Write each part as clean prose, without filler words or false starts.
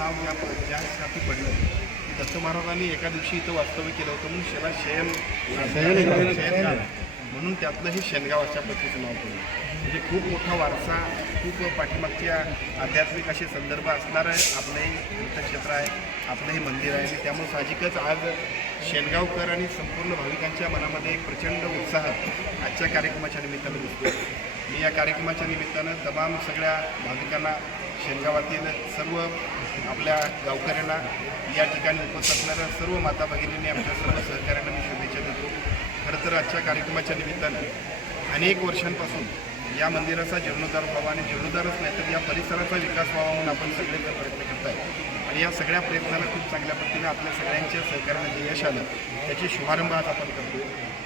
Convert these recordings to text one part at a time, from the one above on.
नाव ज्यासाठी पडलं की दत्त महाराजांनी एका दिवशी इथं वास्तव्य केलं होतं म्हणून शेला शयन म्हणून त्यातलं हे शेनगाव अशा पद्धतीचं नाव पडलं. म्हणजे खूप मोठा वारसा, खूप पाठीमागच्या आध्यात्मिक असे संदर्भ असणार आहे. आपलंही तीर्थक्षेत्र आहे, आपलंही मंदिर आहे. त्यामुळे साहजिकच आज शेनगावकर आणि संपूर्ण भाविकांच्या मनामध्ये एक प्रचंड उत्साह आजच्या कार्यक्रमाच्या निमित्तानं दिसतो. मी या कार्यक्रमाच्या निमित्तानं तमाम सगळ्या भाविकांना, शेनगावातील सर्व आपल्या गावकऱ्यांना, या ठिकाणी उपस्थित असणाऱ्या सर्व माता भगिनींनी, आमच्या सर्व सहकाऱ्यांना मी शुभेच्छा देतो. खरं तर आजच्या कार्यक्रमाच्या निमित्तानं अनेक वर्षांपासून या मंदिराचा जीर्णोद्धार व्हावा आणि जीर्णोद्धारच नाही तर या परिसराचा विकास व्हावा म्हणून आपण सगळे प्रयत्न करत आहे. आणि या सगळ्या प्रयत्नाला खूप चांगल्या पद्धतीने आपल्या सगळ्यांच्या सहकार्याने जे यश आलं त्याची शुभारंभ आज आपण करतो.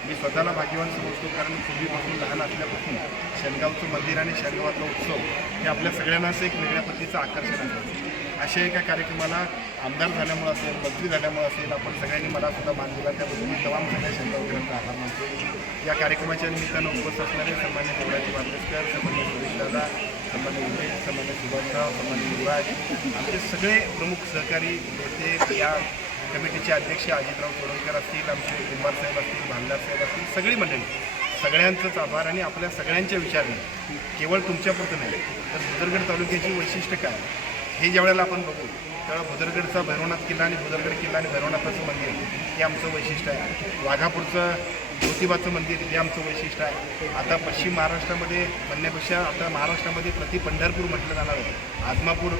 मी स्वतःला भाग्यवान समजतो, कारण पूर्वीपासून लहान असल्यापासून शेनगावचं मंदिर आणि शेनगावातला उत्सव हे आपल्या सगळ्यांनाच एक वेगळ्या पद्धतीचं आकर्षण आहे. अशा एका कार्यक्रमाला आमदार झाल्यामुळं असेल, मंत्री झाल्यामुळं असेल, आपण सगळ्यांनी मला सुद्धा मान दिला, त्याबद्दल मी तमाम सगळ्या शेनगावकरांचा आभार मानतो. या कार्यक्रमाच्या निमित्तानं उपस्थित असणारे सन्मान्य देवराजी बांदेकर, सन्मान्य सुरेशदादा, सन्मान्य उमेश, सन्मान्य सुभाषराव, सन्मान्य युवराज, आमचे सगळे प्रमुख सहकारी नेते, या कमिटीचे अध्यक्ष अजितराव सोडणकर असतील, आमचे कुंभार साहेब असतील, भांडार साहेब असतील, सगळी मंडळी, सगळ्यांचंच आभार. आणि आपल्या सगळ्यांच्या विचाराने केवळ तुमच्यापुरतं नाही तर भुदरगड तालुक्याची वैशिष्ट्य काय हे ज्यावेळेला आपण बघू त्यावेळेला भुदरगडचा भैरवनाथ किल्ला आणि भुदरगड किल्ला आणि भैरवनाथाचं मंदिर हे आमचं वैशिष्ट्य आहे. वाघापूरचं ज्योतिबाचं मंदिर हे आमचं वैशिष्ट्य आहे. आता पश्चिम महाराष्ट्रामध्ये म्हणण्यापेक्षा आता महाराष्ट्रामध्ये प्रति पंढरपूर म्हटलं जाणार आहे. आदमापूर,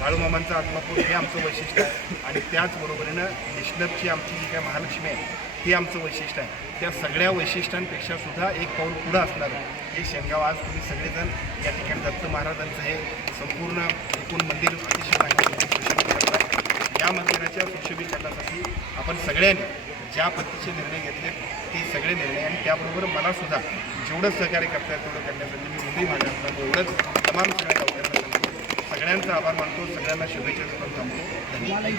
बाळूमामांचं आदमापूर हे आमचं वैशिष्ट्य आहे. आणि त्याचबरोबरीनं निष्णपची आमची जी काय महालक्ष्मी आहे हे आमचं वैशिष्ट्य आहे. त्या सगळ्या वैशिष्ट्यांपेक्षा सुद्धा एक पाऊल पुढं असणारं हे शेनगाव. आज तुम्ही सगळेजण या ठिकाणी दत्त महाराजांचं हे संपूर्ण एकूण मंदिर अतिशय चांगल्या सुशोभित करताय. या मंदिराच्या सुशोभीकरणासाठी आपण सगळ्यांनी ज्या पद्धतीचे निर्णय घेतले ते सगळे निर्णय, आणि त्याबरोबर मला सुद्धा जेवढं सहकार्य करता येईल तेवढं करण्यासाठी मी मुंबई महाराष्ट्रात एवढंच तमाम सगळ्या गावकऱ्यांना सगळ्यांचा आभार मानतो. सगळ्यांना शुभेच्छा देतो. थांबतो. धन्यवाद.